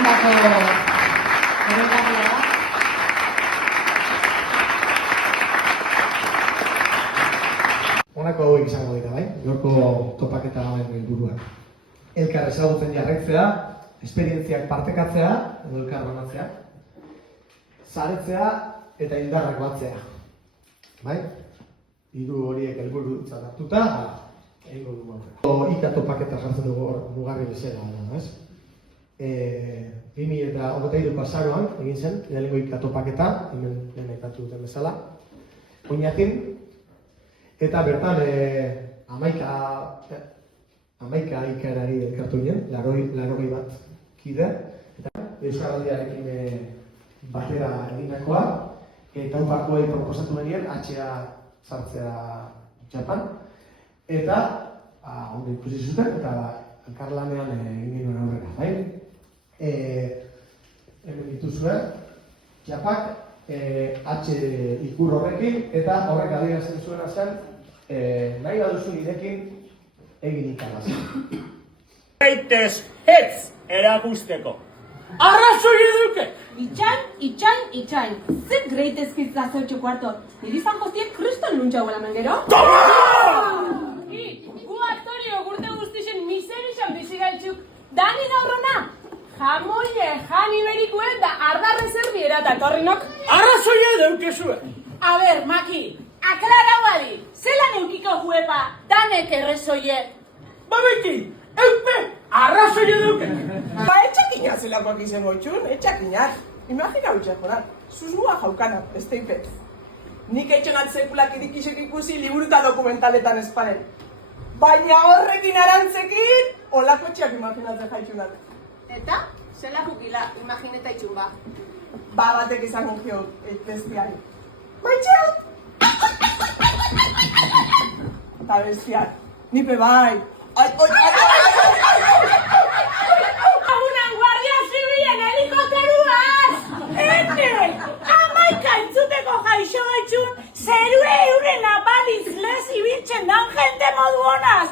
egindako erengakia. Honako hauek izango dira, bai? Gaurko topaketa hauen helburua. Elkar ezagutzen jarraitzea, esperientziak partekatzea, edo elkar banatzea, saretzea eta indarrak batzea. Bai? Hiru horiek helburutzat hartuta, egingo dugu aurrera. Ika topaketa jartzen dugu hor mugarri bezala, ez? 2023ko azaroan egin zen, lehenengo ika topaketa, hemen aipatu duten bezala, Oñatin. Eta bertan, 11 ikarari elkartu ginen, 80 bat kide, eta Euskaraldiarekin batera egindakoa, eta unbakoei proposatu genien HA sartzea Japan, eta hori ikusi zuten, eta elkarlanean egin genuen aurrera, bai? Hemen dituzue, Japak H ikur horrekin, eta horrek adierazten zuena zen, nahi baduzu nirekin egin ikalaz. Gaitez hetz erakusteko. Arrazoi eduke! Itxain. Zer greitezkitz da zertxo kuarto. Niri izan joztiek kriston luntxau gela mengero? Toma! Gu aktorio gurte guztixen miserixan bizigaitxuk. Dani gaurrona! Jamoie, jan iberikue da ardarre zerbiera eta torrinok. Arrazoi edukezue! A ber, Maki, aklara bali, zelan eukiko juepa, danek errezoie. Babeki, eupe, arrazoi eduke! Ba, etxakinak zelakoak izango txun, etxakinak. Imagina utxakonak, susmua jaukanak, beste ipet. Nik etxonat sekulak irikisek ikusi liburuta dokumentaletan esparen. Baina horrekin arantzekin, olako etxeak imaginatzen jaitxunak. Eta, zelako gila, imagineta itxun ba. Ba, batek izango gio, bestiari. Baitxea! Eta bestiak, nipe bai. Agunan guardia zibilen helikopteruaz! Ene! Amaika entzuteko jaixo gaitxun, zerue euren apaliz lez ibiltzen dan jente modu honaz!